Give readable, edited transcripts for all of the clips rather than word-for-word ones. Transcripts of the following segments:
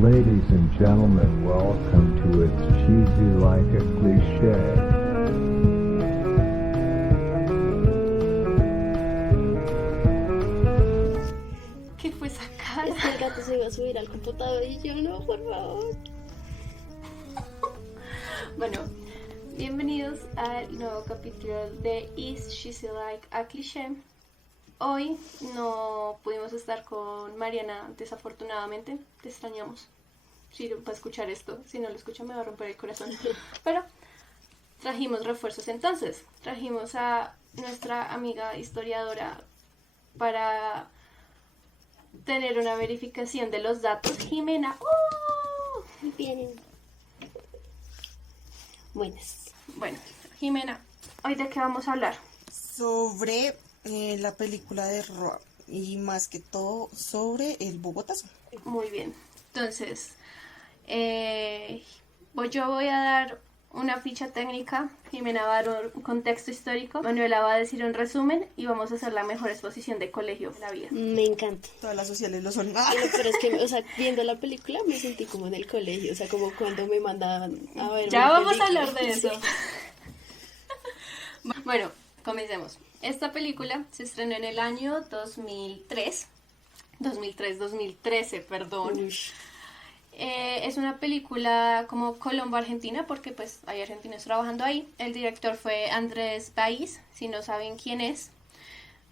Ladies and gentlemen, welcome to It's Cheesy Like a Cliché. ¿Qué fue esa cara? Es que el gato se iba a subir al computador y yo no, por favor. Bueno, bienvenidos al nuevo capítulo de Is She Like a Cliché. Hoy no pudimos estar con Mariana, desafortunadamente. Te extrañamos. Sí, para escuchar esto. Si no lo escucho me va a romper el corazón. Pero trajimos refuerzos entonces. Trajimos a nuestra amiga historiadora para tener una verificación de los datos. Jimena. ¡Oh! Bien. Buenas. Bueno, Jimena, ¿hoy de qué vamos a hablar? Sobre la película de Roa y más que todo sobre el Bogotazo. Muy bien. Entonces, yo voy a dar una ficha técnica, Jimena va a dar un contexto histórico, Manuela va a decir un resumen y vamos a hacer la mejor exposición de colegio de la vida. Me encanta. Todas las sociales lo son. Pero es que, o sea, viendo la película me sentí como en el colegio, o sea, como cuando me mandaban a ver. Ya una vamos película. a hablar de eso. Bueno, comencemos. Esta película se estrenó en el año 2013, perdón. Ush. Es una película como Colombo-Argentina porque pues hay argentinos trabajando ahí. El director fue Andrés País, si no saben quién es.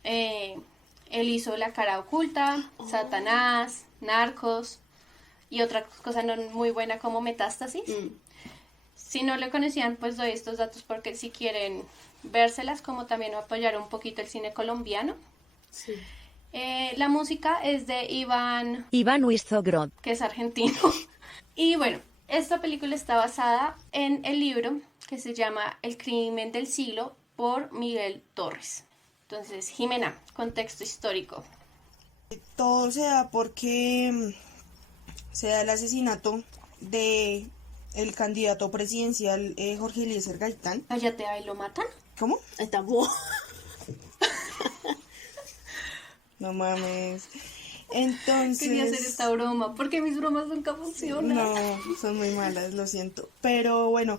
Él hizo La cara oculta, Satanás, Narcos y otra cosa no muy buena como Metástasis. Si no lo conocían, pues doy estos datos porque si quieren vérselas, como también apoyar un poquito el cine colombiano. Sí. La música es de Iván Wistogrod, que es argentino. Y bueno, esta película está basada en el libro que se llama El crimen del siglo por Miguel Torres. Entonces, Jimena, contexto histórico. Todo se da porque se da el asesinato de el candidato presidencial Jorge Eliezer Gaitán. Cállate, ahí lo matan. ¿Cómo? Está buena. No mames. Entonces... Quería hacer esta broma, porque mis bromas nunca funcionan. No, son muy malas, lo siento. Pero bueno,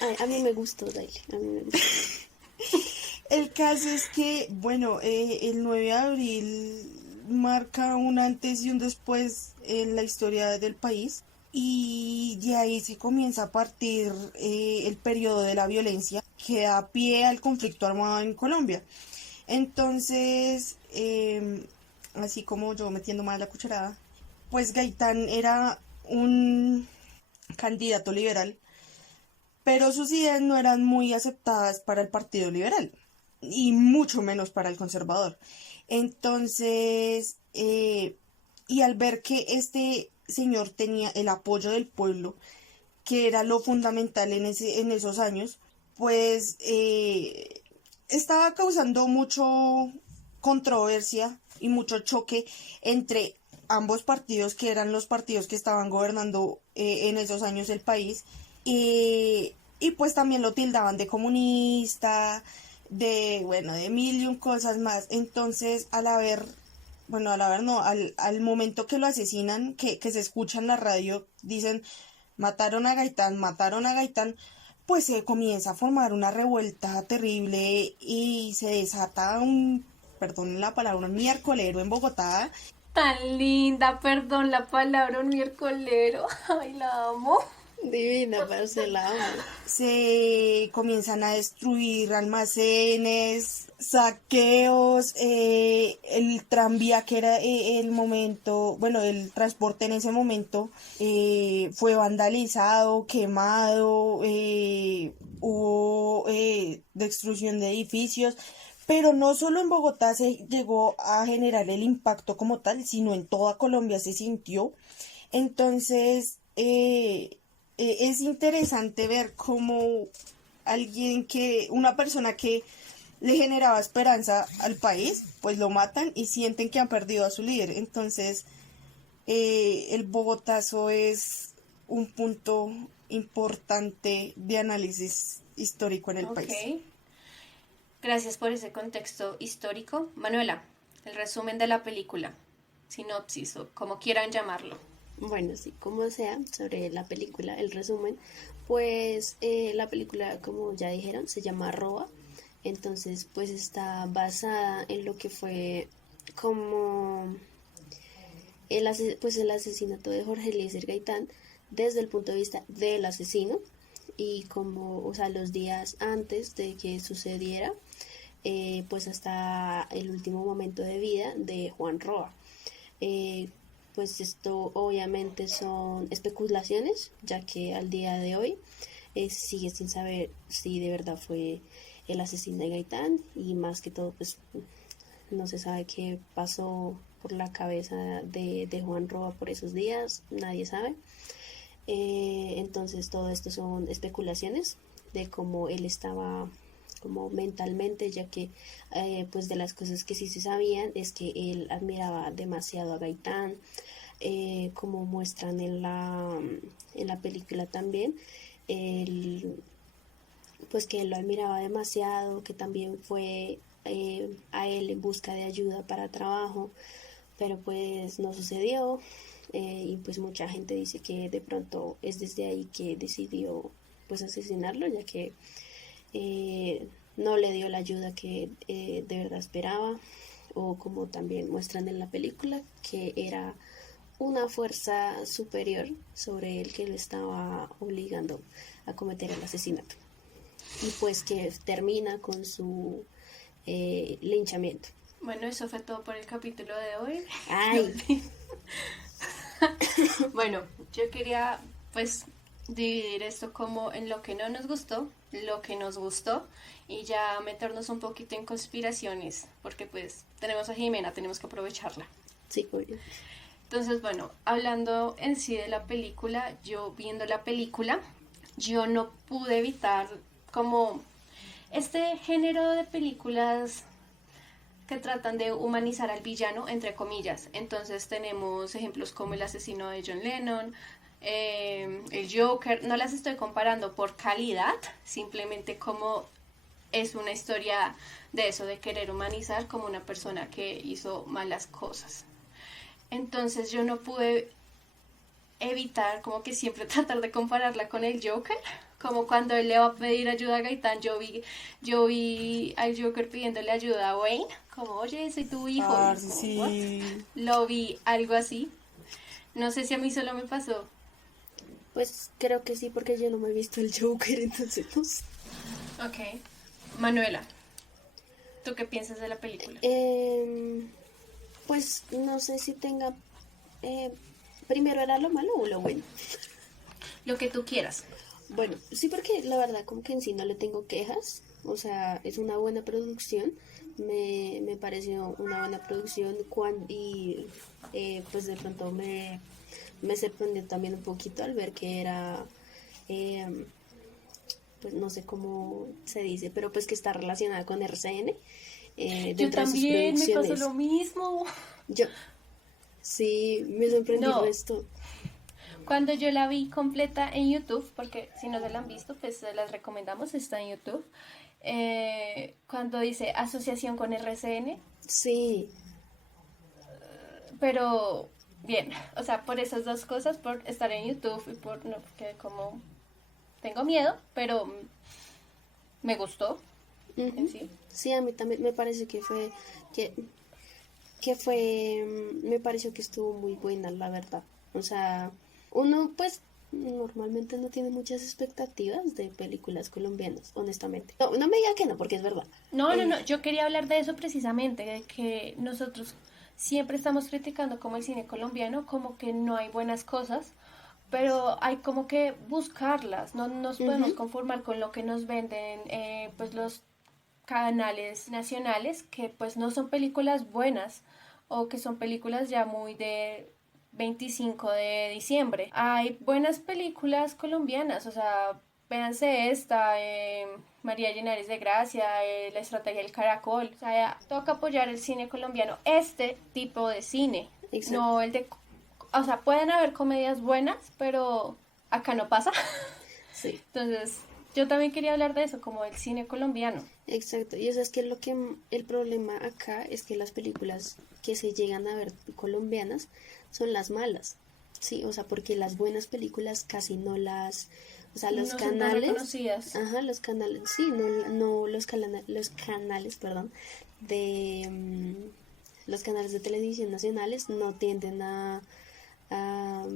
Ay, a mí me gustó, Daily. A mí me gustó. el caso es que, bueno, el 9 de abril marca un antes y un después en la historia del país. Y de ahí se comienza a partir el periodo de la violencia que da pie al conflicto armado en Colombia. Entonces, así como yo metiendo más la cucharada, pues Gaitán era un candidato liberal, pero sus ideas no eran muy aceptadas para el Partido Liberal y mucho menos para el conservador. Entonces, y al ver que este señor tenía el apoyo del pueblo, que era lo fundamental en esos años, pues estaba causando mucho controversia y mucho choque entre ambos partidos, que eran los partidos que estaban gobernando en esos años el país, y pues también lo tildaban de comunista, de mil y un cosas más. Entonces, al momento que lo asesinan, que se escucha en la radio, dicen, mataron a Gaitán, pues se comienza a formar una revuelta terrible y se desata perdón la palabra, un miércolero en Bogotá. Tan linda, perdón la palabra, un miércolero. Ay, la amo. Divina, Marcela. Se comienzan a destruir almacenes, saqueos, el tranvía que era el transporte en ese momento fue vandalizado, quemado, hubo destrucción de edificios, pero no solo en Bogotá se llegó a generar el impacto como tal, sino en toda Colombia se sintió. Entonces, es interesante ver cómo una persona que le generaba esperanza al país, pues lo matan y sienten que han perdido a su líder. Entonces, el Bogotazo es un punto importante de análisis histórico en el país. Gracias por ese contexto histórico. Manuela, el resumen de la película, sinopsis o como quieran llamarlo. Bueno, sí, como sea, sobre la película, el resumen, pues la película, como ya dijeron, se llama Roa, entonces pues está basada en lo que fue como pues el asesinato de Jorge Eliezer Gaitán desde el punto de vista del asesino y como, o sea, los días antes de que sucediera, pues hasta el último momento de vida de Juan Roa. Eh, pues esto obviamente son especulaciones, ya que al día de hoy sigue sin saber si de verdad fue el asesino de Gaitán y más que todo pues no se sabe qué pasó por la cabeza de Juan Roa por esos días, nadie sabe. Entonces todo esto son especulaciones de cómo él estaba como mentalmente, ya que pues de las cosas que sí se sabían es que él admiraba demasiado a Gaitán, como muestran en la película también, él, pues que él lo admiraba demasiado, que también fue a él en busca de ayuda para trabajo, pero pues no sucedió. Y pues mucha gente dice que de pronto es desde ahí que decidió pues asesinarlo, ya que no le dio la ayuda que de verdad esperaba, o como también muestran en la película, que era una fuerza superior sobre él que le estaba obligando a cometer el asesinato. Y pues que termina con su linchamiento. Bueno, eso fue todo por el capítulo de hoy. Ay. Bueno, yo quería pues dividir esto como en lo que no nos gustó, lo que nos gustó y ya meternos un poquito en conspiraciones, porque pues tenemos a Jimena, tenemos que aprovecharla. Sí, obvio. Entonces, bueno, hablando en sí de la película, yo viendo la película, yo no pude evitar como este género de películas que tratan de humanizar al villano, entre comillas. Entonces tenemos ejemplos como El asesino de John Lennon, el Joker. No las estoy comparando por calidad, simplemente como es una historia de eso, de querer humanizar como una persona que hizo malas cosas. Entonces yo no pude evitar como que siempre tratar de compararla con el Joker, como cuando él le va a pedir ayuda a Gaitán, yo vi al Joker pidiéndole ayuda a Wayne, como oye, soy tu hijo. Ah, Como, sí. "What?". Lo vi algo así. No sé si a mí solo me pasó. Pues creo que sí, porque yo no me he visto el Joker, entonces no sé. Ok. Manuela, ¿tú qué piensas de la película? Pues no sé si tenga... primero era lo malo o lo bueno. Lo que tú quieras. Bueno, sí, porque la verdad como que en sí no le tengo quejas. O sea, es una buena producción. Me pareció una buena producción y pues de pronto me sorprendió también un poquito al ver que era, pues no sé cómo se dice, pero pues que está relacionada con RCN. Yo Dentro de sus también me pasó producciones. lo mismo. Yo, sí, me sorprendí No. el resto. Cuando yo la vi completa en YouTube, porque si no se la han visto, pues se las recomendamos, está en YouTube. Cuando dice asociación con RCN, Sí, pero bien, o sea, por esas dos cosas, por estar en YouTube y por, no, porque como tengo miedo, pero me gustó en sí. sí, a mí también me parece que, me pareció que estuvo muy buena, la verdad. O sea, uno pues normalmente no tiene muchas expectativas de películas colombianas, honestamente. No, no me diga que no, porque es verdad. No, yo quería hablar de eso precisamente, de que nosotros siempre estamos criticando como el cine colombiano, como que no hay buenas cosas, pero hay como que buscarlas, no nos podemos conformar con lo que nos venden pues los canales nacionales, que pues no son películas buenas o que son películas ya muy de 25 de diciembre. Hay buenas películas colombianas, o sea, véanse esta, María Llenares de Gracia, La Estrategia del Caracol. O sea, toca apoyar el cine colombiano, este tipo de cine, Exacto. no el de... O sea, pueden haber comedias buenas, pero acá no pasa. Sí, Entonces, yo también quería hablar de eso, como del cine colombiano. exacto. Y eso es que el problema acá es que las películas que se llegan a ver colombianas son las malas. Sí, o sea, porque las buenas películas casi no las, o sea, los No son tan canales, reconocidas. ajá, los canales, sí, no los canales, perdón, de los canales de televisión nacionales no tienden a, pues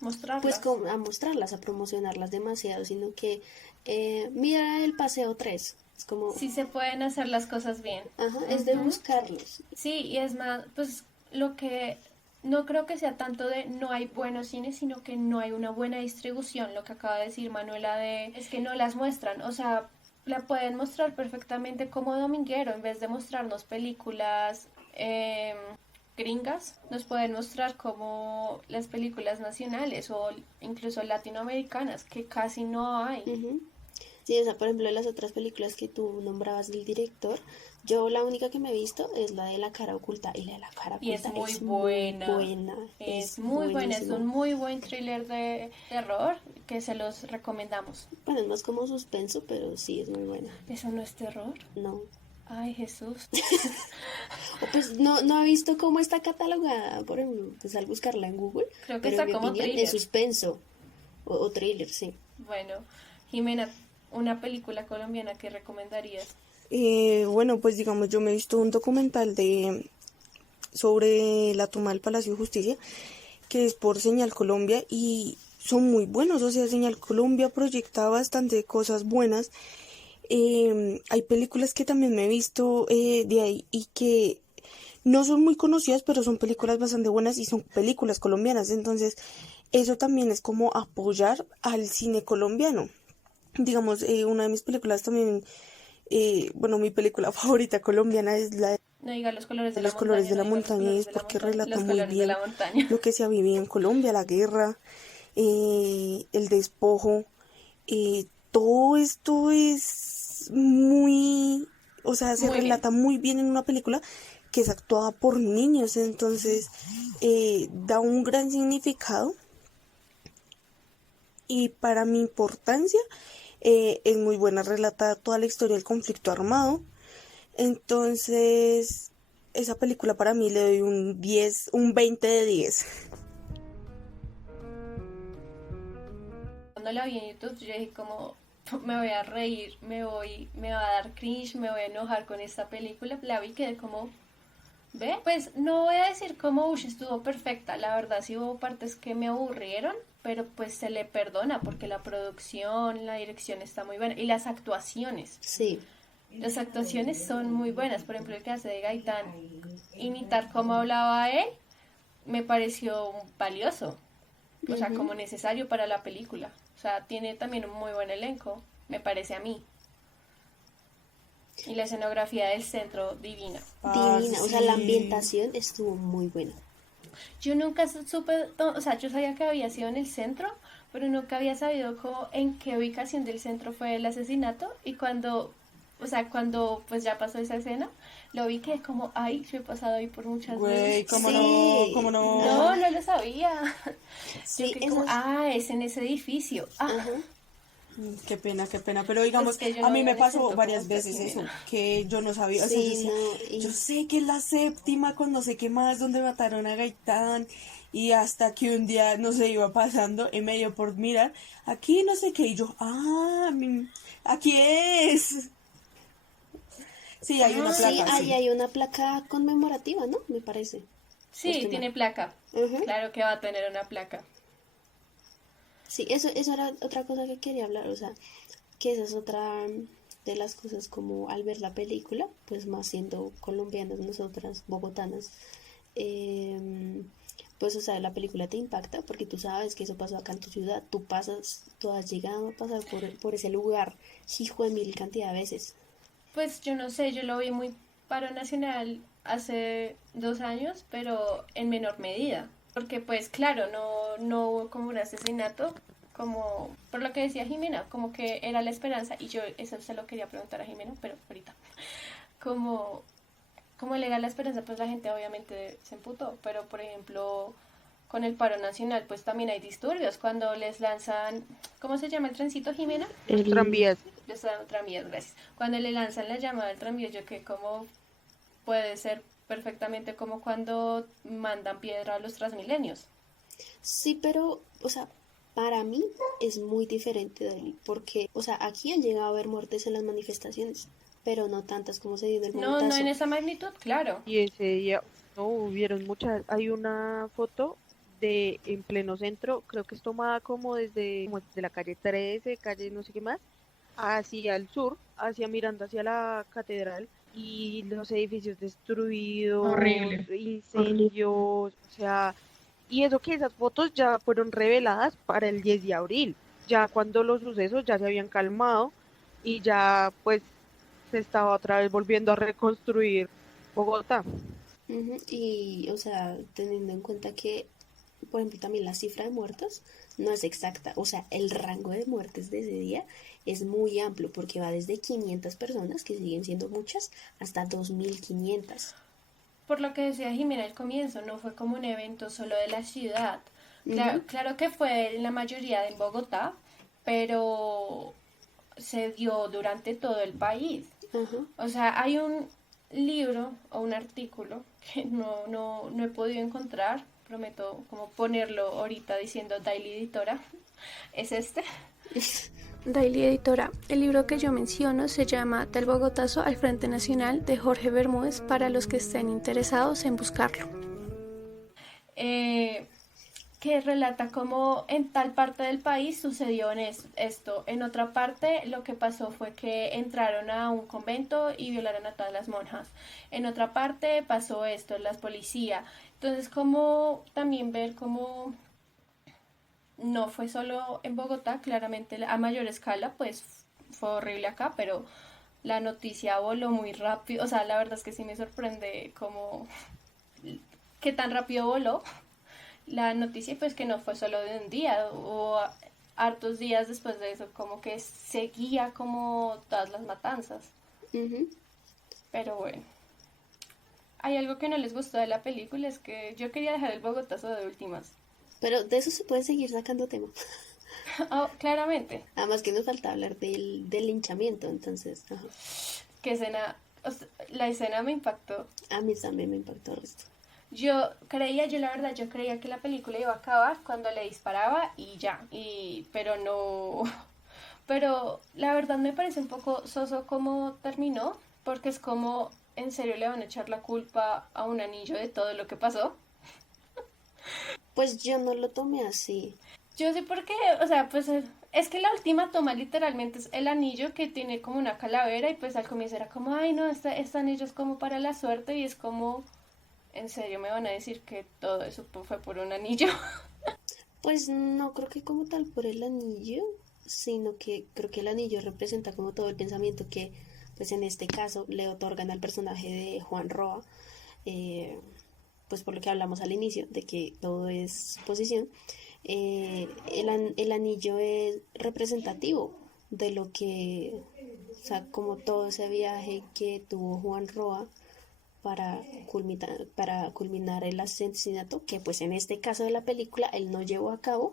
Mostrarlas. a mostrarlas, a promocionarlas demasiado, sino que mira el Paseo 3 es como, Sí se pueden hacer las cosas bien. ajá, es de Ujú. buscarlos. Sí, y es más, pues lo que no creo que sea tanto de no hay buenos cines, sino que no hay una buena distribución. Lo que acaba de decir Manuela de es que no las muestran. O sea, la pueden mostrar perfectamente como dominguero en vez de mostrarnos películas gringas. Nos pueden mostrar como las películas nacionales o incluso latinoamericanas, que casi no hay. Ujú. Sí, o sea, por ejemplo, las otras películas que tú nombrabas del director, yo la única que me he visto es la de La cara oculta, y la de La cara Y es oculta muy es muy buena. buena, Es es muy buena, es buenísima. un muy buen thriller de terror que se los recomendamos. Bueno, es más como suspenso, pero sí es muy buena. ¿Eso no es terror? No. Ay, Jesús. O pues no ha visto cómo está catalogada, por ejemplo, pues al buscarla en Google, Creo que pero en está mi como opinión es thriller. suspenso o thriller, sí. Bueno, Jimena, una película colombiana que recomendarías. Bueno, pues digamos, yo me he visto un documental de sobre la toma del Palacio de Justicia, que es por Señal Colombia y son muy buenos, o sea, Señal Colombia proyecta bastante cosas buenas. Hay películas que también me he visto de ahí y que no son muy conocidas, pero son películas bastante buenas y son películas colombianas, entonces eso también es como apoyar al cine colombiano. Digamos, una de mis películas también, bueno, mi película favorita colombiana es la No diga los colores de de la Los colores montaña, de no la diga los montaña, y colores es de la porque montaña. relata Los muy colores de bien la montaña. lo que se ha vivido en Colombia, la guerra, el despojo, todo esto es muy, o sea, se Muy bien. relata muy bien en una película que es actuada por niños, entonces da un gran significado y para mi importancia es muy buena, relata toda la historia del conflicto armado, entonces esa película para mí le doy un 10, un 20 de 10. Cuando la vi en YouTube, yo dije como, me voy a reír, me va a dar cringe, me voy a enojar con esta película. La vi y quedé como, ¿ve? Pues no voy a decir como, uy, estuvo perfecta. La verdad sí hubo partes que me aburrieron, pero pues se le perdona porque la producción, la dirección está muy buena. Y las actuaciones. Sí. Las actuaciones son muy buenas. Por ejemplo, el que hace de Gaitán, imitar cómo hablaba él, me pareció valioso. O sea, Ujú. como necesario para la película. O sea, tiene también un muy buen elenco, me parece a mí. Y la escenografía del centro, divina. Divina, o sea, la Sí. ambientación estuvo muy buena. Yo nunca supe, o sea, yo sabía que había sido en el centro, pero nunca había sabido cómo, en qué ubicación del centro fue el asesinato. Y cuando, o sea, cuando pues ya pasó esa escena, lo vi que como, ay, yo he pasado ahí por muchas veces. Güey, cómo no, cómo Sí, no. No, ajá, no lo sabía. Yo sí, que como, esas, ah, es en ese edificio. Ah, ajá, Qué pena, qué pena. Pero es digamos, que yo a no mí vivo me en el pasó centro como varias usted, veces eso, Jimena. que yo no sabía, o sea, yo sí, decía, no, yo y sé que es la séptima con no sé qué más, donde mataron a Gaitán, y hasta que un día, no sé, iba pasando y me dio por mirar, aquí no sé qué, y yo, aquí es. Sí, hay una sí, Ah, placa, ahí sí. hay una placa conmemorativa, ¿no? Me parece. ¿O sí, estoy mal? tiene placa. Ujú. Claro que va a tener una placa. Sí, eso era otra cosa que quería hablar, o sea, que esa es otra de las cosas como al ver la película, pues más siendo colombianas nosotras, bogotanas, eh, pues o sea, la película te impacta porque tú sabes que eso pasó acá en tu ciudad, tú pasas, tú has llegado a pasar por ese lugar, hijo de mil cantidad de veces. Pues yo no sé, yo lo vi muy paro nacional hace 2 años, pero en menor medida. Porque pues claro, no hubo como un asesinato, como por lo que decía Jimena, como que era la esperanza, y yo eso se lo quería preguntar a Jimena, pero ahorita. Como, como le da la esperanza, pues la gente obviamente se emputó, pero por ejemplo, con el paro nacional, pues también hay disturbios cuando les lanzan, ¿cómo se llama el trencito, Jimena? El, Les dan tranvías, gracias. Cuando le lanzan la llamada al tranvía, yo que como puede ser perfectamente como cuando mandan piedra a los Transmilenios. Sí, pero, o sea, para mí es muy diferente, Dali, porque, o sea, aquí han llegado a haber muertes en las manifestaciones, pero no tantas como se dio en el No, no en Bogotazo. esa magnitud, claro. Y ese día no hubieron muchas. Hay una foto de en pleno centro, creo que es tomada como desde la calle 13, calle no sé qué más, hacia el sur, hacia mirando hacia la catedral y los edificios destruidos, Horrible. incendios, o sea, y eso que esas fotos ya fueron reveladas para el 10 de abril, ya cuando los sucesos ya se habían calmado y ya pues se estaba otra vez volviendo a reconstruir Bogotá. Ujú. Y, o sea, teniendo en cuenta que, por ejemplo, también la cifra de muertos no es exacta, o sea, el rango de muertes de ese día es muy amplio porque va desde 500 personas, que siguen siendo muchas, hasta 2500. Por lo que decía Jimena al comienzo, no fue como un evento solo de la ciudad. Claro, Ujú. claro que fue en la mayoría en Bogotá, pero se dio durante todo el país. Ajá. O sea, hay un libro o un artículo que no he podido encontrar, prometo como ponerlo ahorita diciendo Daily Editora, es este. Daily Editora, el libro que yo menciono se llama Del Bogotazo al Frente Nacional de Jorge Bermúdez para los que estén interesados en buscarlo. Eh, que relata cómo en tal parte del país sucedió esto. En otra parte lo que pasó fue que entraron a un convento y violaron a todas las monjas. En otra parte pasó esto, las policías. Entonces como también ver cómo no fue solo en Bogotá, claramente a mayor escala, pues fue horrible acá, pero la noticia voló muy rápido. O sea, la verdad es que sí me sorprende como qué tan rápido voló la noticia, pues que no fue solo de un día, o hartos días después de eso, como que seguía como todas las matanzas. Ujú. Pero bueno, hay algo que no les gustó de la película, es que yo quería dejar el Bogotazo de últimas. Pero de eso se puede seguir sacando tema. Oh, claramente, Además que nos falta hablar del linchamiento, entonces, ajá. que escena, o sea, la escena me impactó. A mí también me impactó el resto. Yo la verdad, yo creía que la película iba a acabar cuando le disparaba y ya, pero no, pero la verdad me parece un poco soso cómo terminó, porque es como, ¿en serio le van a echar la culpa a un anillo de todo lo que pasó? Pues yo no lo tomé así. Yo sé por qué, o sea, pues es que la última toma literalmente es el anillo que tiene como una calavera y pues al comienzo era como, ay no, este anillo es como para la suerte y es como, ¿en serio me van a decir que todo eso fue por un anillo? Pues no creo que como tal por el anillo, sino que creo que el anillo representa como todo el pensamiento que, pues en este caso, le otorgan al personaje de Juan Roa, eh, pues por lo que hablamos al inicio, de que todo es posición. El anillo es representativo de lo que, o sea, como todo ese viaje que tuvo Juan Roa para culminar el asesinato, que pues en este caso de la película él no llevó a cabo,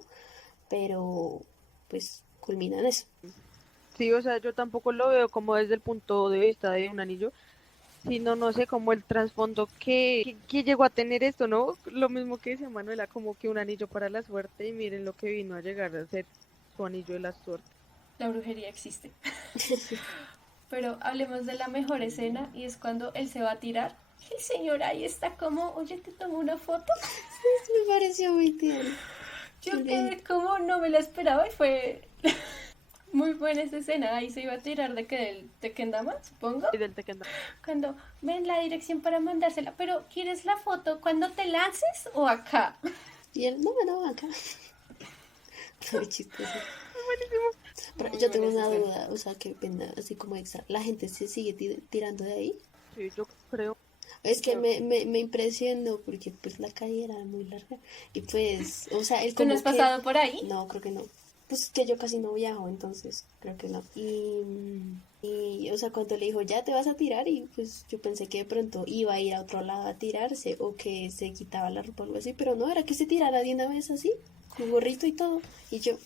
pero pues culmina en eso. Sí, o sea, yo tampoco lo veo como desde el punto de vista de un anillo, sino no sé como el trasfondo que llegó a tener esto, ¿no? Lo mismo que decía Manuela, como que un anillo para la suerte y miren lo que vino a llegar a ser su anillo de la suerte. La brujería existe. Pero hablemos de la mejor escena y es cuando él se va a tirar. El señor ahí está como, oye, te tomo una foto. Me pareció muy tierno. Yo quedé como, no me la esperaba y fue muy buena esa escena. Ahí se iba a tirar de que del Tekendama, supongo. Y del Tekken. Cuando ven la dirección para mandársela, pero ¿quieres la foto cuando te lances o acá? Y él, no, acá. Muy chistoso. Pero Muy yo tengo buena una esa escena. duda, o sea, que pena, así como extra. ¿La gente se sigue tirando de ahí? Sí, yo creo. Es que me impresionó porque pues la calle era muy larga y pues, o sea, él ¿Tú no como has que... pasado por ahí? No, creo que no. Pues es que yo casi no viajo, entonces creo que no. O sea, cuando le dijo, ya te vas a tirar, y pues yo pensé que de pronto iba a ir a otro lado a tirarse o que se quitaba la ropa o algo así, pero no, era que se tirara de una vez así, con gorrito y todo. Y yo,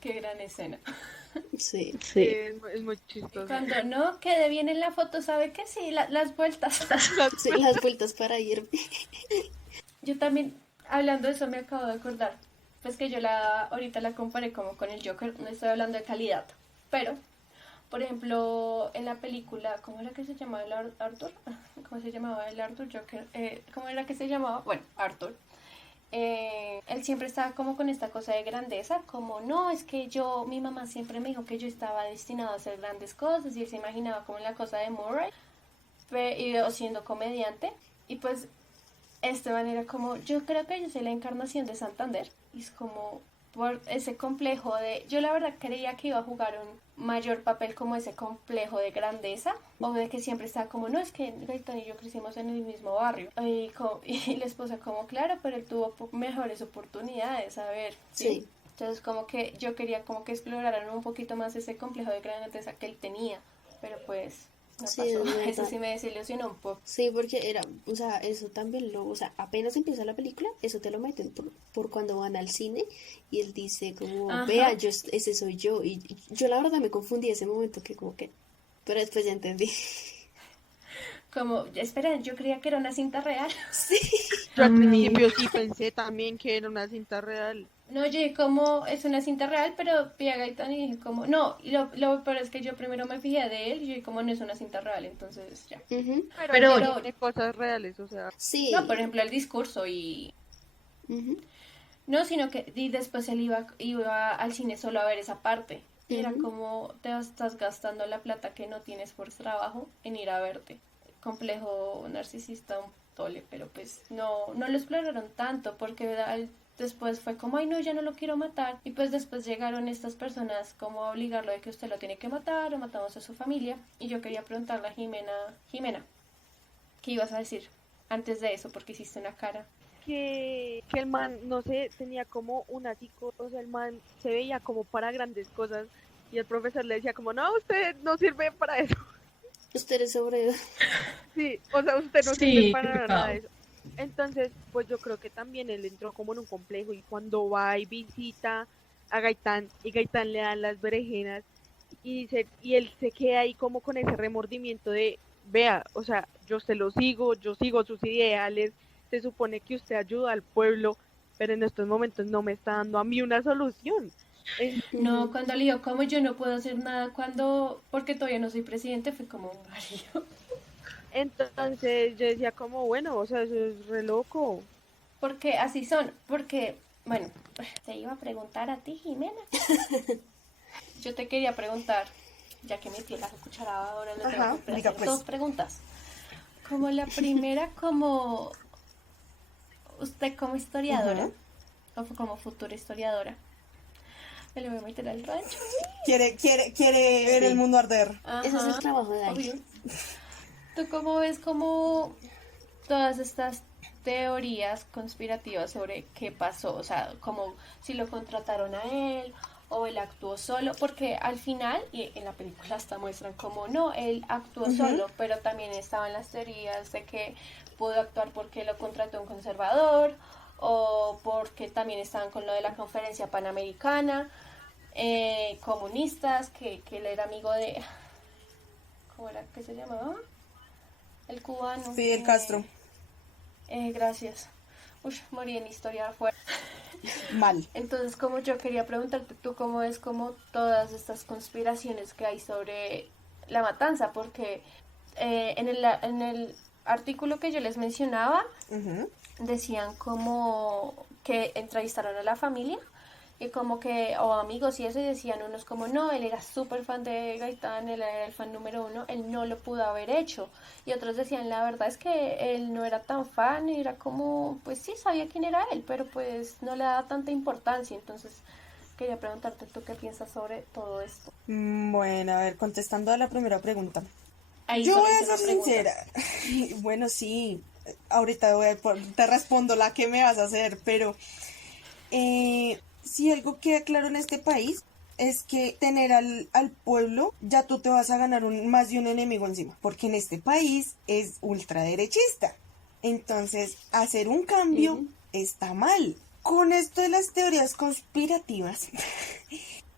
Qué gran escena. sí. Sí, es muy chistoso. Cuando no quede bien en la foto, ¿sabe qué? Sí, las vueltas. Sí, las vueltas para irme. yo también, hablando de eso, me acabo de acordar. Pues que ahorita la comparé como con el Joker, no estoy hablando de calidad. Pero, por ejemplo, en la película, ¿cómo era que se llamaba el Arthur? ¿Cómo se llamaba el Arthur Joker? ¿Cómo era que se llamaba? Bueno, Arthur. Él siempre estaba como con esta cosa de grandeza, como no, es que mi mamá siempre me dijo que yo estaba destinado a hacer grandes cosas y él se imaginaba como en la cosa de Murray, o siendo comediante, y pues Esteban era como, yo creo que yo soy la encarnación de Santander, y es como por ese complejo yo la verdad creía que iba a jugar un mayor papel como ese complejo de grandeza, o de que siempre estaba como, no, es que Gaitán y yo crecimos en el mismo barrio, y la esposa como, claro, pero él tuvo mejores oportunidades, a ver, Sí. Entonces como que yo quería como que exploraran un poquito más ese complejo de grandeza que él tenía, pero pues no Sí, pasó. es verdad. Eso sí me desilusionó un poco. Sí, porque era, o sea, eso también o sea, apenas empieza la película, eso te lo meten por cuando van al cine y él dice como, Ajá. vea, ese soy yo, y yo la verdad me confundí ese momento que como que, pero después ya entendí. Como, esperen, yo creía que era una cinta real. Sí. Yo al No. principio sí pensé también que era una cinta real. No, yo dije como es una cinta real, pero vi a Gaitán y dije como, no, y lo peor es que yo primero me fijé de él y yo dije como no es una cinta real, entonces ya. Ujú. Pero- Pero tiene cosas reales, o sea, Sí. No, por ejemplo el discurso y... Ujú. No, sino que y después él iba al cine solo a ver esa parte. Y era Ujú. como estás gastando la plata que no tienes por trabajo en ir a verte. Complejo narcisista un tole, pero pues no lo exploraron tanto porque después fue como, ay no, ya no lo quiero matar. Y pues después llegaron estas personas como a obligarlo de que usted lo tiene que matar o matamos a su familia. Y yo quería preguntarle a Jimena, ¿qué ibas a decir antes de eso? Porque hiciste una cara. que el man, no sé, tenía como una o sea, el man se veía como para grandes cosas y el profesor le decía como, no, usted no sirve para eso. Usted es sobre... Sí, o sea, usted no Sí, sirve para qué nada pecado. de eso. Entonces, pues yo creo que también él entró como en un complejo y cuando va y visita a Gaitán y Gaitán le dan las berenjenas y él se queda ahí como con ese remordimiento de, vea, o sea, yo se lo sigo, yo sigo sus ideales, se supone que usted ayuda al pueblo, pero en estos momentos no me está dando a mí una solución. No, cuando le digo, como yo no puedo hacer nada porque todavía no soy presidente, fue como Mario. Entonces yo decía como, bueno, o sea, eso es re loco. Porque así son, porque, bueno, te iba a preguntar a ti, Jimena. Yo te quería preguntar, ya que metí la cucharada ahora, no tengo Ajá, que diga, hacer pues. dos preguntas. Como la primera, como usted como historiadora, o como futura historiadora, me lo voy a meter al rancho. Quiere ver Sí. el mundo arder. Ese es el Ajá, trabajo de obvio. alguien. ¿Tú cómo ves como todas estas teorías conspirativas sobre qué pasó? O sea, como si lo contrataron a él o él actuó solo, porque al final, y en la película hasta muestran como no, él actuó solo, pero también estaban las teorías de que pudo actuar porque lo contrató un conservador o porque también estaban con lo de la conferencia panamericana, comunistas, que él era amigo de... ¿Cómo era que se llamaba? El cubano. Fidel Castro. Gracias. Uy, morí en historia fuerte. Mal. Entonces, como yo quería preguntarte, ¿tú cómo ves como todas estas conspiraciones que hay sobre la matanza? Porque en el artículo que yo les mencionaba, Ujú. decían como que entrevistaron a la familia y como que, o amigos y eso, y decían unos como, no, él era súper fan de Gaitán, él era el fan número uno, él no lo pudo haber hecho. Y otros decían, la verdad es que él no era tan fan, y era como, pues sí, sabía quién era él, pero pues no le daba tanta importancia. Entonces, quería preguntarte tú qué piensas sobre todo esto. Bueno, a ver, contestando a la primera pregunta. Ahí Yo solo voy a hice una ser pregunta. sincera. Bueno, sí, ahorita te respondo la que me vas a hacer, pero si algo queda claro en este país es que tener al pueblo, ya tú te vas a ganar más de un enemigo encima, porque en este país es ultraderechista. Entonces, hacer un cambio está mal. Con esto de las teorías conspirativas,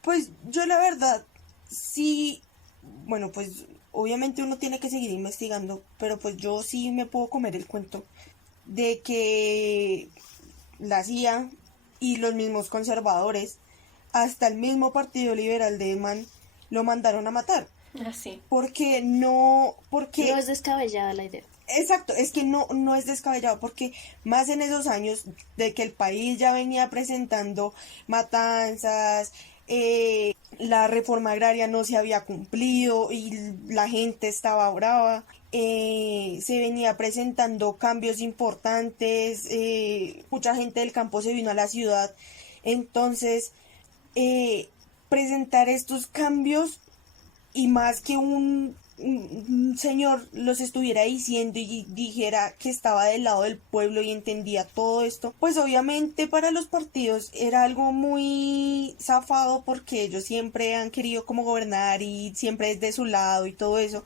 pues yo la verdad, sí, bueno, pues obviamente uno tiene que seguir investigando, pero pues yo sí me puedo comer el cuento de que la CIA y los mismos conservadores, hasta el mismo Partido Liberal de Man, lo mandaron a matar. Así. Porque No es descabellada la idea. exacto, es que no es descabellado, porque más en esos años de que el país ya venía presentando matanzas, la reforma agraria no se había cumplido y la gente estaba brava, se venía presentando cambios importantes, mucha gente del campo se vino a la ciudad, entonces presentar estos cambios y más que un señor los estuviera diciendo y dijera que estaba del lado del pueblo y entendía todo esto, pues obviamente para los partidos era algo muy zafado porque ellos siempre han querido como gobernar y siempre es de su lado y todo eso.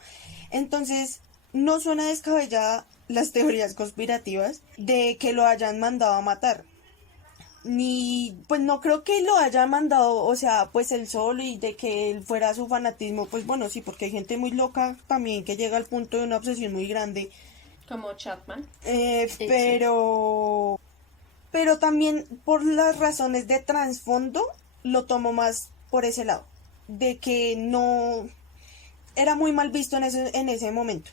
Entonces no suena descabellada las teorías conspirativas de que lo hayan mandado a matar. Ni, pues no creo que lo haya mandado, o sea, pues él solo y de que él fuera su fanatismo, pues bueno, sí, porque hay gente muy loca también que llega al punto de una obsesión muy grande. Como Chapman. Pero también por las razones de trasfondo lo tomo más por ese lado, de que no era muy mal visto en ese momento.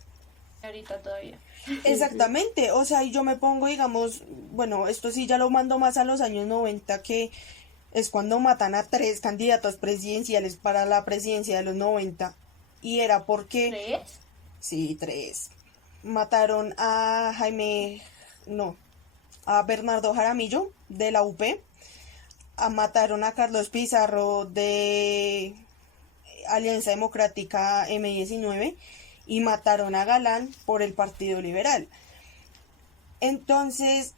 Ahorita todavía. Exactamente, o sea, y yo me pongo, digamos, bueno, esto sí ya lo mando más a los años 90, que es cuando matan a 3 candidatos presidenciales para la presidencia de los 90, y era porque... ¿Tres? Sí, 3. Mataron a a Bernardo Jaramillo, de la UP, mataron a Carlos Pizarro, de Alianza Democrática M19, y mataron a Galán por el Partido Liberal. Entonces,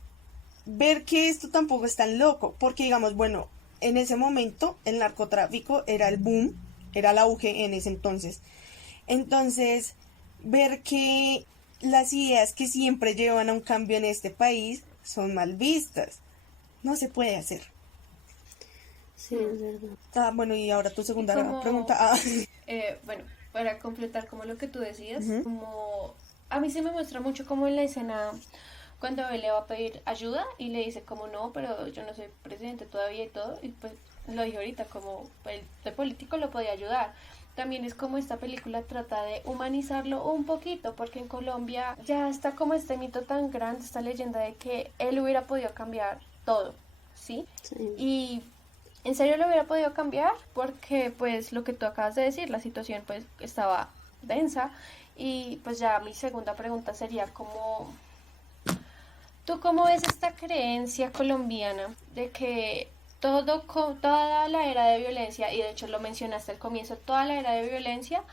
ver que esto tampoco es tan loco, porque digamos, bueno, en ese momento el narcotráfico era el boom, era el auge en ese entonces. Entonces, ver que las ideas que siempre llevan a un cambio en este país son mal vistas, no se puede hacer. Sí, es verdad. Bueno, y ahora tu segunda pregunta. Bueno, para completar como lo que tú decías, Ujú. como a mí se me muestra mucho como en la escena cuando él le va a pedir ayuda y le dice como no, pero yo no soy presidente todavía y todo, y pues lo dije ahorita, como el de político lo podía ayudar. También es como esta película trata de humanizarlo un poquito, porque en Colombia ya está como este mito tan grande, esta leyenda de que él hubiera podido cambiar todo, ¿sí? Sí. Y en serio lo hubiera podido cambiar porque pues lo que tú acabas de decir, la situación pues estaba densa. Y pues ya mi segunda pregunta sería como, ¿tú cómo ves esta creencia colombiana de que toda la era de violencia, y de hecho lo mencionaste al comienzo, toda la era de violencia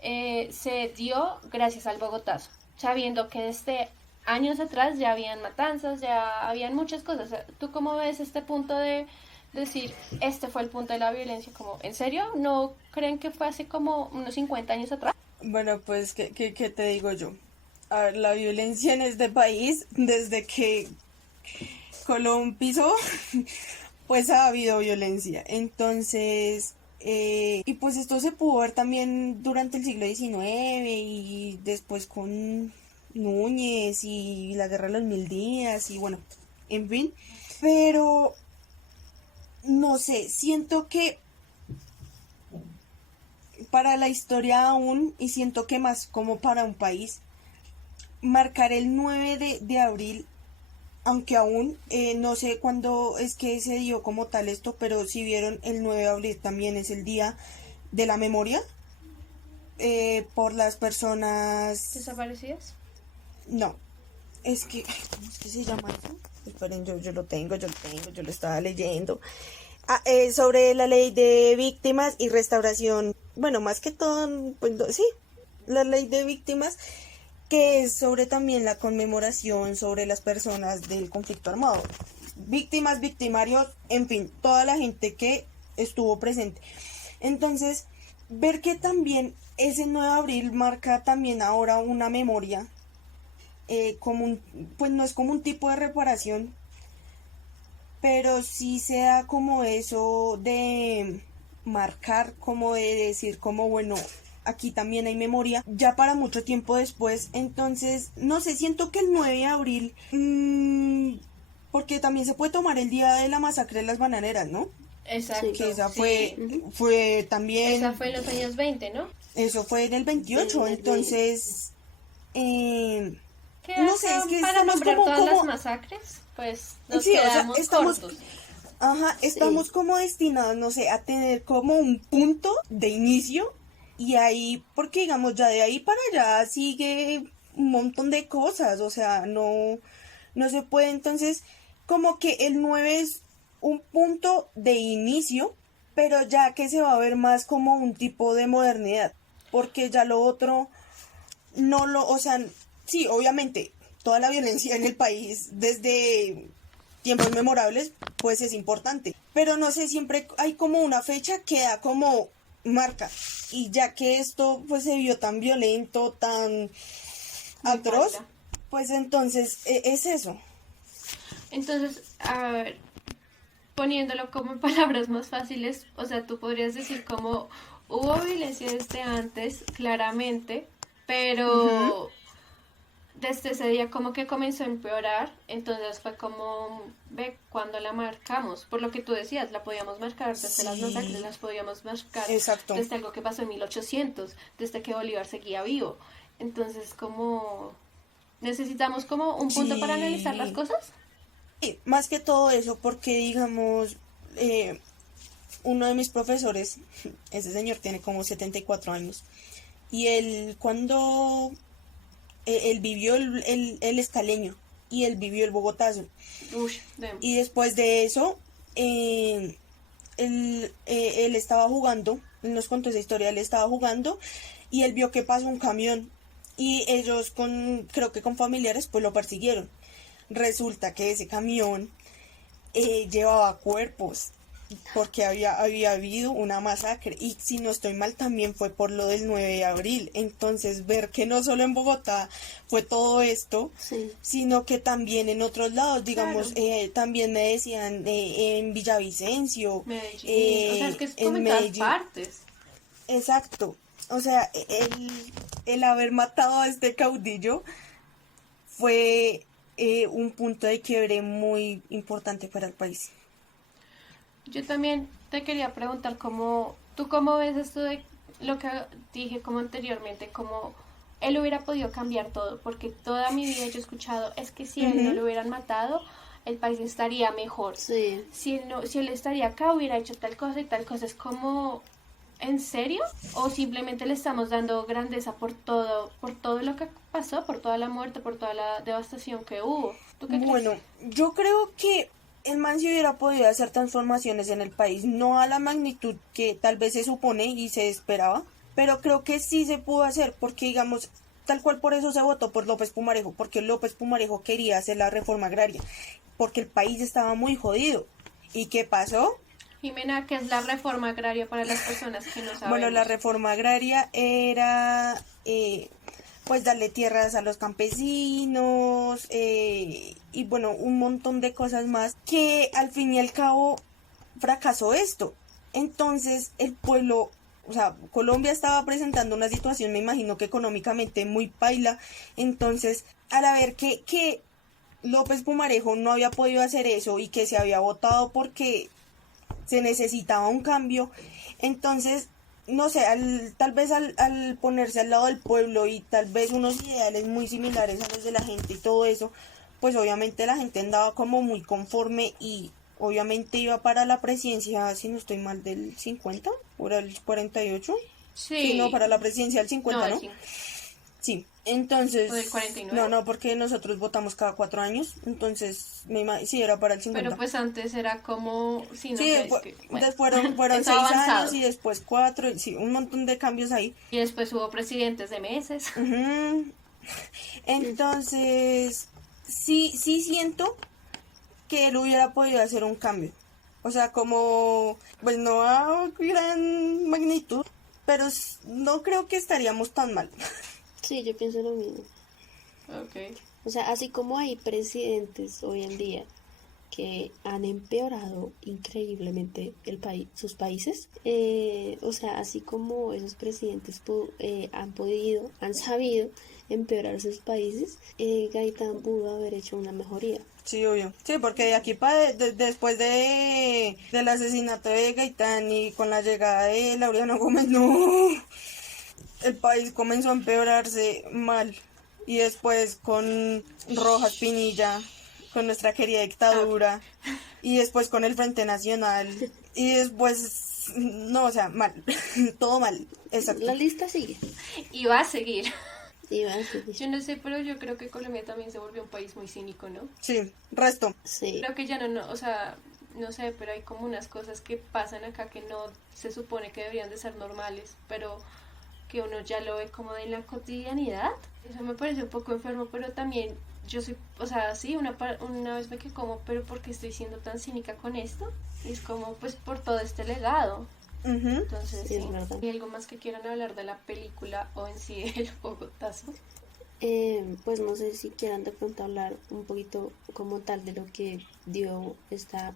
se dio gracias al Bogotazo, sabiendo que desde años atrás ya habían matanzas, ya habían muchas cosas? ¿Tú cómo ves este punto de decir, este fue el punto de la violencia? Como, ¿en serio? ¿No creen que fue hace como unos 50 años atrás? Bueno, pues, ¿qué te digo yo? A ver, la violencia en este país, desde que Colón pisó, pues ha habido violencia. Entonces, y pues esto se pudo ver también durante el siglo XIX y después con Núñez y la Guerra de los Mil Días y bueno, en fin. Pero, no sé, siento que para la historia aún, y siento que más como para un país, marcar el 9 de abril, aunque aún no sé cuándo es que se dio como tal esto, pero si vieron, el 9 de abril también es el día de la memoria por las personas... ¿Desaparecidas? No, es que, ¿cómo es que se llama eso? Esperen, yo lo tengo, yo lo estaba leyendo. Sobre la ley de víctimas y restauración, bueno, más que todo, pues sí, la ley de víctimas, que es sobre también la conmemoración sobre las personas del conflicto armado, víctimas, victimarios, en fin, toda la gente que estuvo presente. Entonces, ver que también ese 9 de abril marca también ahora una memoria, pues no es como un tipo de reparación, pero sí se da como eso de marcar, como de decir, como bueno, aquí también hay memoria, ya para mucho tiempo después. Entonces, no sé, siento que el 9 de abril, porque también se puede tomar el día de la masacre de las bananeras, ¿no? Exacto. Que esa sí. fue también... Esa fue en los años 20, ¿no? Eso fue en el 28, Sí, entonces... ¿Qué no sé, es que para estamos nombrar como... todas las masacres? Pues nos Sí, o sea, quedamos estamos... cortos. Ajá, estamos como destinados, no sé, a tener como un punto de inicio y ahí, porque digamos, ya de ahí para allá sigue un montón de cosas, o sea, no se puede, entonces, como que el 9 es un punto de inicio, pero ya que se va a ver más como un tipo de modernidad, porque ya lo otro o sea, sí, obviamente, toda la violencia en el país desde tiempos memorables, pues es importante. Pero no sé, siempre hay como una fecha que da como marca. Y ya que esto pues se vio tan violento, tan atroz, Baila. pues entonces es eso. Entonces, a ver, poniéndolo como en palabras más fáciles, o sea, tú podrías decir como hubo violencia desde antes, claramente, pero desde ese día como que comenzó a empeorar, entonces fue como, ve, cuando la marcamos, por lo que tú decías, la podíamos marcar desde las Sí. masacres, las podíamos marcar Exacto. desde algo que pasó en 1800, desde que Bolívar seguía vivo, entonces como necesitamos como un punto para analizar las Sí. cosas. Sí, más que todo eso, porque digamos, uno de mis profesores, ese señor tiene como 74 años, y él cuando él vivió el escaleño y él vivió el bogotazo. Ush, damn. Y después de eso, él estaba jugando, él nos contó esa historia, él estaba jugando y él vio que pasó un camión y ellos creo que con familiares, pues lo persiguieron. Resulta que ese camión llevaba cuerpos porque había habido una masacre y si no estoy mal también fue por lo del 9 de abril, entonces ver que no solo en Bogotá fue todo esto, Sí. sino que también en otros lados, digamos, Claro. también me decían en Villavicencio, Medellín, o sea, es que es en como en todas Medellín, partes. exacto, o sea, el haber matado a este caudillo fue un punto de quiebre muy importante para el país. Yo también te quería preguntar cómo, ¿tú cómo ves esto de lo que dije como anteriormente, como él hubiera podido cambiar todo? Porque toda mi vida yo he escuchado, es que si a él no lo hubieran matado, el país estaría mejor. Sí. Si él estaría acá, hubiera hecho tal cosa y tal cosa. Es como, ¿en serio? ¿O simplemente le estamos dando grandeza por todo lo que pasó, por toda la muerte, por toda la devastación que hubo? ¿Tú qué crees? Bueno, yo creo que el man sí hubiera podido hacer transformaciones en el país, no a la magnitud que tal vez se supone y se esperaba, pero creo que sí se pudo hacer, porque digamos, tal cual por eso se votó por López Pumarejo, porque López Pumarejo quería hacer la reforma agraria, porque el país estaba muy jodido. ¿Y qué pasó? Jimena, ¿qué es la reforma agraria para las personas que no saben? Bueno, la reforma agraria era pues darle tierras a los campesinos y bueno, un montón de cosas más que al fin y al cabo fracasó esto. Entonces el pueblo, o sea, Colombia estaba presentando una situación, me imagino que económicamente muy paila. Entonces, al ver que López Pumarejo no había podido hacer eso y que se había votado porque se necesitaba un cambio, entonces, no sé, tal vez al ponerse al lado del pueblo y tal vez unos ideales muy similares a los de la gente y todo eso, pues obviamente la gente andaba como muy conforme y obviamente iba para la presidencia, si no estoy mal, del 50 o era el 48. Sí, no, para la presidencia del 50, ¿no? Sí, entonces... ¿O del 49? No, porque nosotros votamos cada 4 años, entonces sí, era para el 50. Pero pues antes era como... Sí, no Sí, sé, es que, bueno, fueron eso 6 avanzado. años y después 4, sí, un montón de cambios ahí. Y después hubo presidentes de meses. Ujú. Entonces, sí siento que él hubiera podido hacer un cambio. O sea, como, pues no a gran magnitud, pero no creo que estaríamos tan mal. Sí, yo pienso lo mismo. Ok. O sea, así como hay presidentes hoy en día que han empeorado increíblemente el país, sus países. O sea, así como esos presidentes han sabido empeorar sus países, Gaitán pudo haber hecho una mejoría. Sí, obvio. Sí, porque de aquí después del asesinato de Gaitán y con la llegada de Laureano Gómez, no, el país comenzó a empeorarse mal. Y después con Rojas Pinilla, con nuestra querida dictadura, y después con el Frente Nacional, y después, no, o sea, mal, todo mal, exacto. La lista sigue. Y va a seguir. Yo no sé, pero yo creo que Colombia también se volvió un país muy cínico, ¿no? Sí, resto. Sí. Creo que ya no, o sea, no sé, pero hay como unas cosas que pasan acá que no se supone que deberían de ser normales, pero que uno ya lo ve como en la cotidianidad. Eso me parece un poco enfermo, pero también yo soy, o sea, sí, una vez me quedé como, pero ¿por qué estoy siendo tan cínica con esto? Y es como, pues por todo este legado. Entonces, sí, es verdad. ¿Hay algo más que quieran hablar de la película o en sí el Bogotazo? Pues no sé si quieran de pronto hablar un poquito como tal de lo que dio esta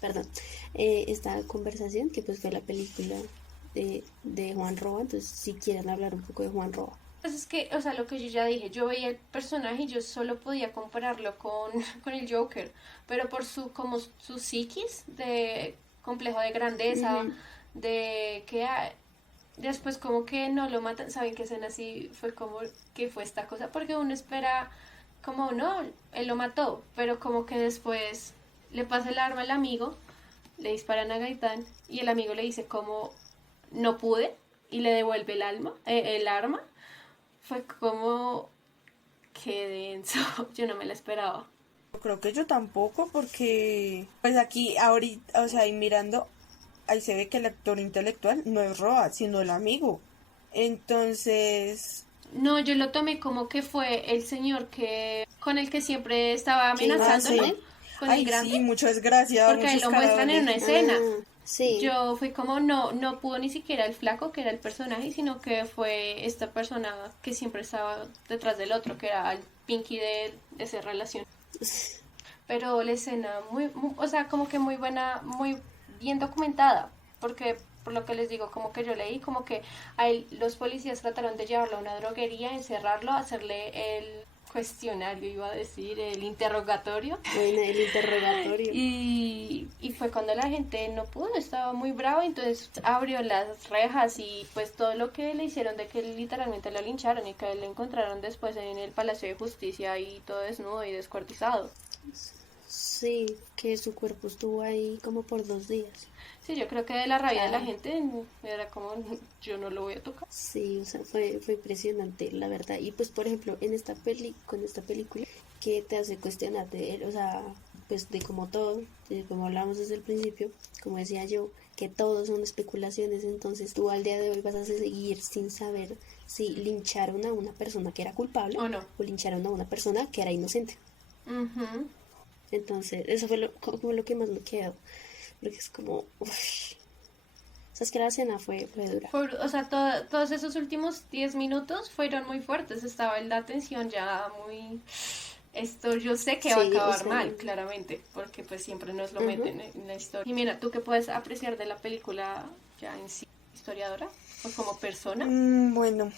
perdón, esta conversación, que pues fue la película de Juan Roa. Entonces si quieren hablar un poco de Juan Roa. Pues es que, o sea, lo que yo ya dije, yo veía el personaje y yo solo podía compararlo con el Joker, pero por su psiquis de complejo de grandeza, de que después como que no lo matan. ¿Saben qué escena así fue como que fue esta cosa? Porque uno espera como, no, él lo mató, pero como que después le pasa el arma al amigo, le disparan a Gaitán y el amigo le dice como, no pude, y le devuelve el arma. Fue como, qué denso, yo no me la esperaba. Creo que yo tampoco, porque pues aquí ahorita, o sea, y mirando, ahí se ve que el actor intelectual no es Roa, sino el amigo. Entonces, No, yo lo tomé como que fue el señor con el que siempre estaba amenazándolo, sí. con Ay, el grande, sí, muchas gracias. porque ahí lo muestran en una escena. Sí. Yo fui como, no pudo ni siquiera el flaco, que era el personaje, sino que fue esta persona que siempre estaba detrás del otro, que era el Pinky de esa relación. Pero la escena o sea, como que muy buena, muy bien documentada, porque por lo que les digo, como que yo leí, como que los policías trataron de llevarlo a una droguería, encerrarlo, hacerle el cuestionario, iba a decir, el interrogatorio. Bueno, el interrogatorio. Y fue cuando la gente no pudo, estaba muy bravo, entonces abrió las rejas y pues todo lo que le hicieron de que literalmente lo lincharon y que lo encontraron después en el Palacio de Justicia y todo desnudo y descuartizado. Sí, que su cuerpo estuvo ahí como por 2 días. Sí, yo creo que de la rabia de la gente era como, yo no lo voy a tocar. Sí, o sea, fue impresionante, la verdad. Y pues, por ejemplo, con esta película, que te hace cuestionarte, o sea, pues de como todo, de como hablamos desde el principio, como decía yo, que todo son especulaciones. Entonces tú al día de hoy vas a seguir sin saber si lincharon a una persona que era culpable o no, o lincharon a una persona que era inocente. Uh-huh. Entonces, eso fue como lo que más me quedó, porque es como, uff. O sea, es que la escena fue dura. O sea, todos esos últimos 10 minutos fueron muy fuertes. Estaba en la tensión ya muy... Esto yo sé que va a acabar mal, claramente, porque pues siempre nos lo meten en la historia. Y mira, ¿tú qué puedes apreciar de la película ya en sí, historiadora o como persona? Bueno,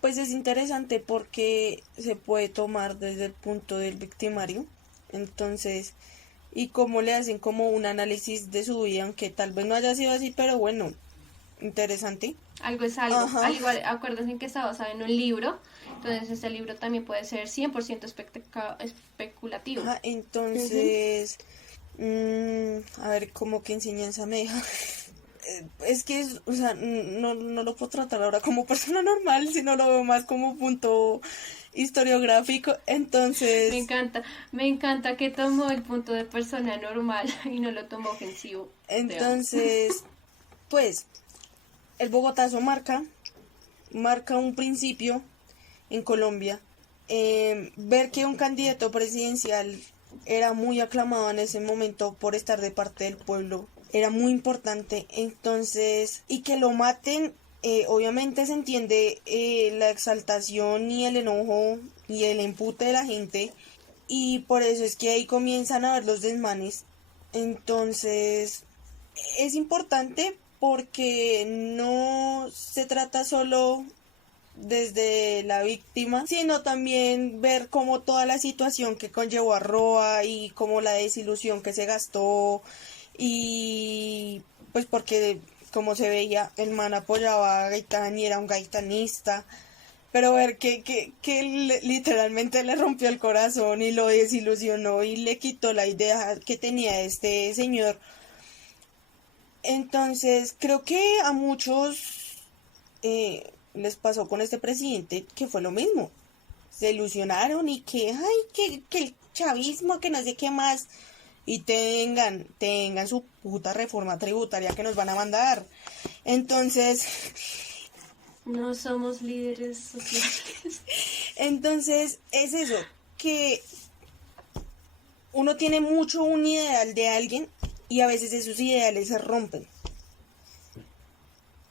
pues es interesante porque se puede tomar desde el punto del victimario. Entonces, y cómo le hacen como un análisis de su vida, aunque tal vez no haya sido así, pero bueno, interesante. Algo es algo. Ajá. Al igual, acuérdense que está basado en un libro, entonces este libro también puede ser 100% especulativo. Ajá, entonces, a ver, ¿cómo qué enseñanza me deja? Es que, o sea, no lo puedo tratar ahora como persona normal, sino lo veo más como punto historiográfico. Entonces, Me encanta que tomó el punto de persona normal y no lo tomó ofensivo. entonces, pues, el Bogotazo marca un principio en Colombia. Ver que un candidato presidencial era muy aclamado en ese momento por estar de parte del pueblo era muy importante. Entonces, y que lo maten, obviamente se entiende la exaltación y el enojo y el empute de la gente, y por eso es que ahí comienzan a ver los desmanes. Entonces es importante porque no se trata solo desde la víctima, sino también ver cómo toda la situación que conllevó a Roa y como la desilusión que se gastó, y pues porque como se veía el man apoyaba a Gaitán y era un gaitanista, pero ver que literalmente le rompió el corazón y lo desilusionó y le quitó la idea que tenía este señor. Entonces creo que a muchos les pasó con este presidente que fue lo mismo. Se ilusionaron y que el chavismo, que no sé qué más. Y tengan su puta reforma tributaria que nos van a mandar. Entonces, No somos líderes sociales. entonces es eso, que uno tiene mucho un ideal de alguien y a veces esos ideales se rompen.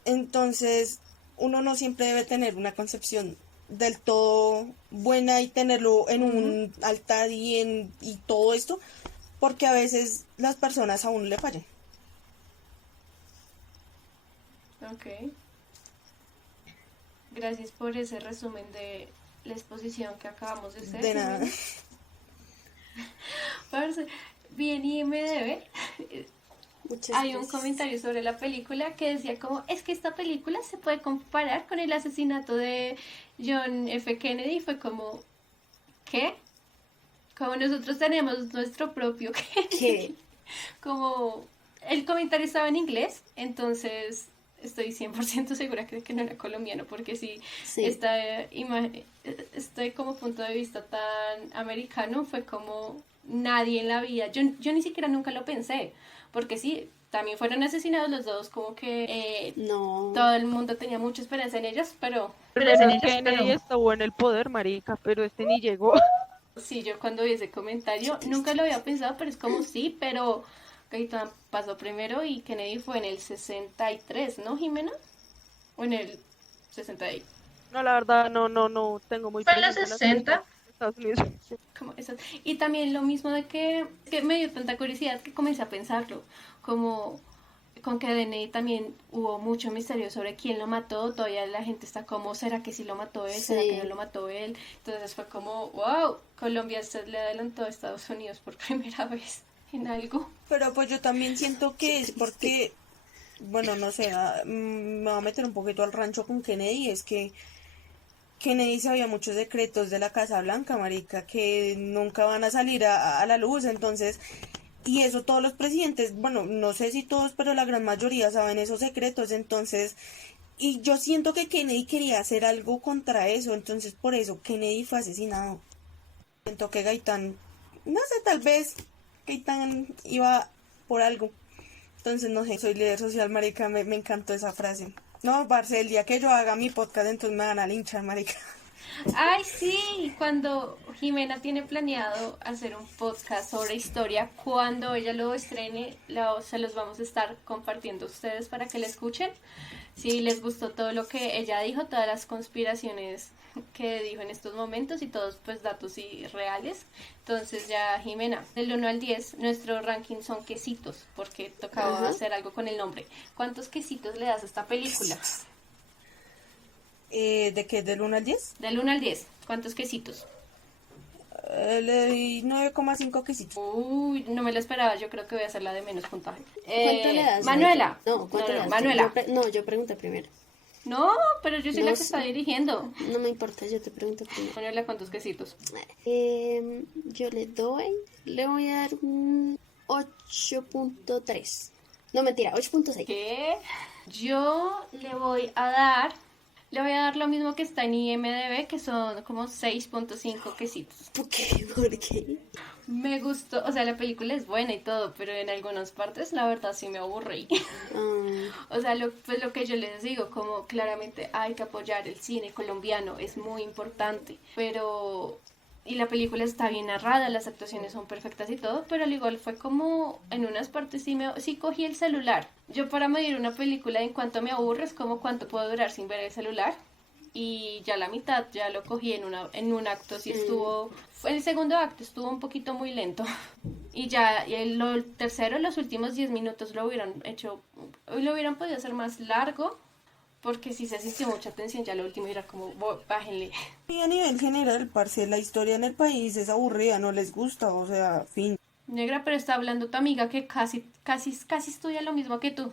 Entonces, uno no siempre debe tener una concepción del todo buena y tenerlo en un altar y todo esto, porque a veces las personas a uno le fallan. Ok. Gracias por ese resumen de la exposición que acabamos de hacer. De nada. Parce, bien IMDb, Muchas hay un gracias. comentario sobre la película que decía como, es que esta película se puede comparar con el asesinato de John F. Kennedy. Fue como, ¿qué? Como nosotros tenemos nuestro propio Kennedy. ¿Qué? Como, el comentario estaba en inglés, entonces estoy 100% segura que no era colombiano, porque sí, Sí. este como punto de vista tan americano fue como nadie en la vida, yo ni siquiera nunca lo pensé, porque sí, también fueron asesinados los dos, como que No. todo el mundo tenía mucha esperanza en ellos, pero Al menos Kennedy estuvo en el poder, marica, pero este ni llegó. sí, yo cuando vi ese comentario nunca lo había pensado, pero es como sí, pero Gaitán pasó primero y Kennedy fue en el 63, ¿no, Jimena? O en el 60 y... No, la verdad, no tengo muy Fue en los presente las 60. fechas de Estados Unidos. como eso. Y también lo mismo de que me dio tanta curiosidad que comencé a pensarlo, como con que Kennedy también hubo mucho misterio sobre quién lo mató, todavía la gente está como, ¿será que sí lo mató él? ¿Será Sí. que no lo mató él? Entonces fue como, wow, Colombia se le adelantó a Estados Unidos por primera vez en algo. Pero pues yo también siento que es porque, bueno, no sé, me voy a meter un poquito al rancho con Kennedy, es que Kennedy sabía muchos secretos de la Casa Blanca, marica, que nunca van a salir a la luz, entonces, y eso todos los presidentes, bueno, no sé si todos, pero la gran mayoría saben esos secretos, entonces, y yo siento que Kennedy quería hacer algo contra eso, entonces por eso Kennedy fue asesinado. Siento que Gaitán, no sé, tal vez Gaitán iba por algo. Entonces, no sé, soy líder social, marica, me encantó esa frase. No, parce, el día que yo haga mi podcast, entonces me van a linchar, marica. Ay, sí, cuando Jimena tiene planeado hacer un podcast sobre historia, cuando ella lo estrene, se los vamos a estar compartiendo a ustedes para que la escuchen. Si les gustó todo lo que ella dijo, todas las conspiraciones que dijo en estos momentos y todos pues datos y reales. Entonces ya, Jimena, del 1 al 10, nuestro ranking son quesitos, porque tocaba Ajá. hacer algo con el nombre. ¿Cuántos quesitos le das a esta película? ¿De qué? ¿Del 1 al 10? Del 1 al 10, ¿cuántos quesitos? Le doy 9,5 quesitos. Uy, no me lo esperaba, yo creo que voy a hacer la de menos puntaje. ¿Cuánto le das? Manuela. No, ¿cuánto le das? Manuela. Yo pregunté primero. No, pero yo soy No la que sé. está dirigiendo. No me importa, yo te pregunto primero. Manuela, ¿cuántos quesitos? Yo le voy a dar un 8.3. No, mentira, 8.6. ¿Qué? Yo le voy a dar lo mismo que está en IMDb, que son como 6.5 quesitos. ¿Por qué? ¿Por qué? Me gustó, o sea, la película es buena y todo, pero en algunas partes la verdad sí me aburrí. Ah, O sea, pues lo que yo les digo, como claramente hay que apoyar el cine colombiano, es muy importante, pero... Y la película está bien narrada, las actuaciones son perfectas y todo, pero al igual fue como en unas partes sí cogí el celular. Yo para medir una película en cuanto me aburre es como cuánto puedo durar sin ver el celular. y ya la mitad ya lo cogí en un acto, sí estuvo, el segundo acto estuvo un poquito muy lento y ya y el tercero, los últimos 10 minutos lo hubieran podido hacer más largo porque sí se sintió mucha tensión, ya lo último era como, bájenle. Y a nivel general, parce, la historia en el país es aburrida, no les gusta, o sea, fin. Negra, pero está hablando tu amiga que casi estudia lo mismo que tú.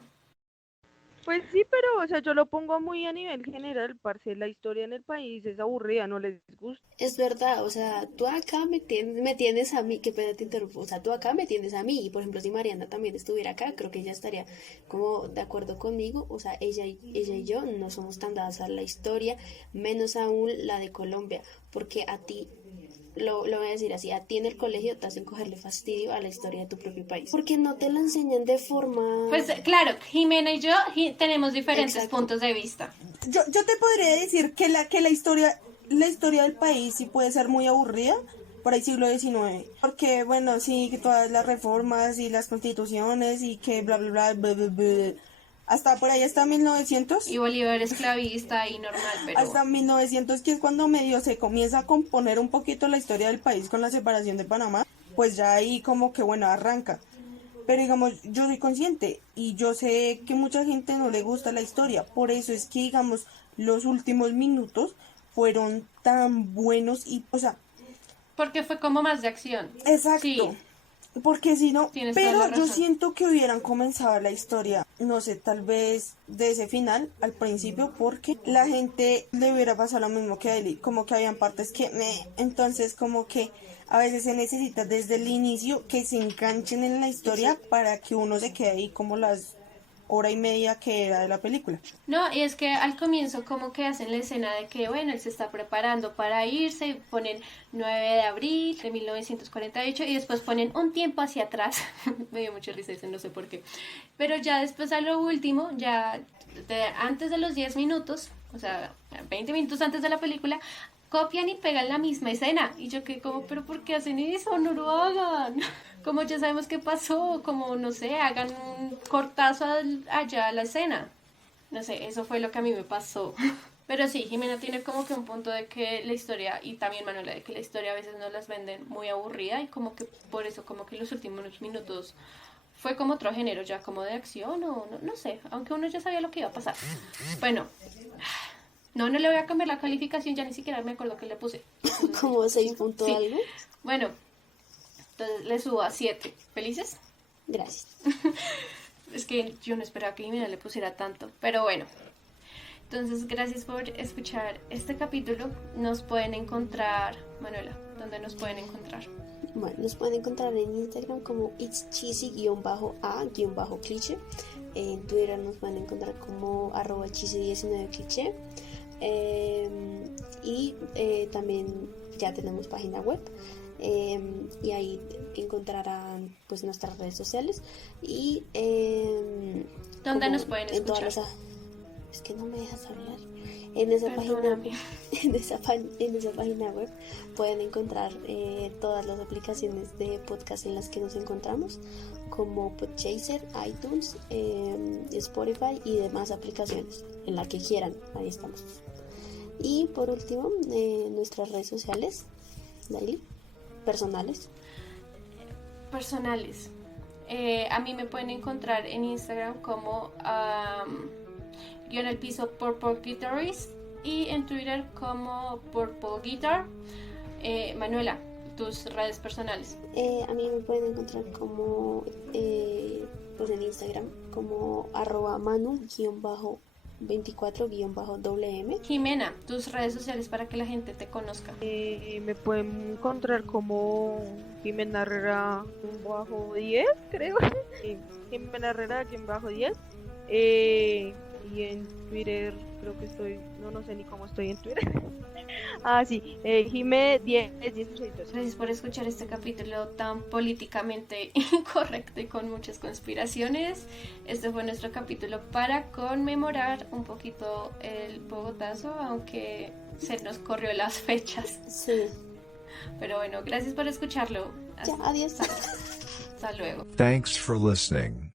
Pues sí, pero, o sea, yo lo pongo muy a nivel general, parce, la historia en el país es aburrida, no les gusta. Es verdad, o sea, tú acá me tienes a mí, qué pena te interrumpo, o sea, tú acá me tienes a mí, y por ejemplo, si Mariana también estuviera acá, creo que ella estaría como de acuerdo conmigo, o sea, ella y yo no somos tan dadas a la historia, menos aún la de Colombia, porque a ti, lo voy a decir así, a ti en el colegio te hacen cogerle fastidio a la historia de tu propio país, porque no te la enseñan de forma... Pues claro, Jimena y yo tenemos diferentes Exacto. puntos de vista. Yo te podría decir que la historia del país sí puede ser muy aburrida por el siglo XIX, porque bueno, sí, que todas las reformas y las constituciones y que bla bla bla, bla, bla, bla, hasta por ahí hasta 1900. Y Bolívar esclavista y normal, pero... Hasta 1900, que es cuando medio se comienza a componer un poquito la historia del país con la separación de Panamá, pues ya ahí como que bueno, arranca. Pero digamos, yo soy consciente y yo sé que mucha gente no le gusta la historia, por eso es que digamos, los últimos minutos fueron tan buenos y, o sea, Porque fue como más de acción. exacto. Sí. Porque si no, Tienes toda pero la yo razón. siento que hubieran comenzado la historia, no sé, tal vez de ese final al principio, porque la gente le hubiera pasado lo mismo que a Eli, como que habían partes que entonces como que a veces se necesita desde el inicio que se enganchen en la historia para que uno se quede ahí como las hora y media que era de la película. No, y es que al comienzo como que hacen la escena de que, bueno, él se está preparando para irse, y ponen 9 de abril de 1948 y después ponen un tiempo hacia atrás. Me dio mucha risa ese, no sé por qué. Pero ya después a lo último, ya antes de los 10 minutos, o sea, 20 minutos antes de la película, copian y pegan la misma escena. Y yo que como, pero ¿por qué hacen eso? No lo hagan. Como ya sabemos qué pasó, como no sé, hagan un cortazo allá a la escena. No sé, eso fue lo que a mí me pasó. Pero sí, Jimena tiene como que un punto de que la historia, y también Manuela, de que la historia a veces nos las venden muy aburrida y como que por eso como que los últimos minutos fue como otro género, ya como de acción o no sé, aunque uno ya sabía lo que iba a pasar. Bueno, no le voy a cambiar la calificación, ya ni siquiera me acuerdo que le puse. Como 6 puntos Sí. algo. Bueno, entonces le subo a 7. ¿Felices? Gracias. Es que yo no esperaba que Jimena le pusiera tanto, pero bueno. Entonces, gracias por escuchar este capítulo. Nos pueden encontrar, Manuela, ¿dónde nos pueden encontrar? Bueno, nos pueden encontrar en Instagram como itscheesy_a_cliché. En Twitter nos pueden encontrar como @cheesy19cliché. Y también ya tenemos página web. Y ahí encontrarán pues nuestras redes sociales y ¿Dónde nos pueden en todas escuchar? es que no me dejas hablar. En esa Perdóname. en esa página web pueden encontrar todas las aplicaciones de podcast en las que nos encontramos, como Podchaser, iTunes, Spotify y demás aplicaciones en la que quieran. Ahí estamos. Y por último, nuestras redes sociales, Daily, personales. A mí me pueden encontrar en Instagram como _el_piso Purple Guitarist y en Twitter como Purple Guitar. Manuela, tus redes personales. A mí me pueden encontrar como pues en Instagram como @manu_24_WM. Jimena, tus redes sociales para que la gente te conozca. Me pueden encontrar como Jimena Herrera _10, creo. Jimena Herrera _10. Y en Twitter creo que estoy, no sé ni cómo estoy en Twitter. Sí, Jime 1016. Gracias por escuchar este capítulo tan políticamente incorrecto y con muchas conspiraciones. Este fue nuestro capítulo para conmemorar un poquito el Bogotazo, aunque se nos corrió las fechas. Sí. Pero bueno, gracias por escucharlo. Ya, adiós. Hasta luego. Thanks for listening.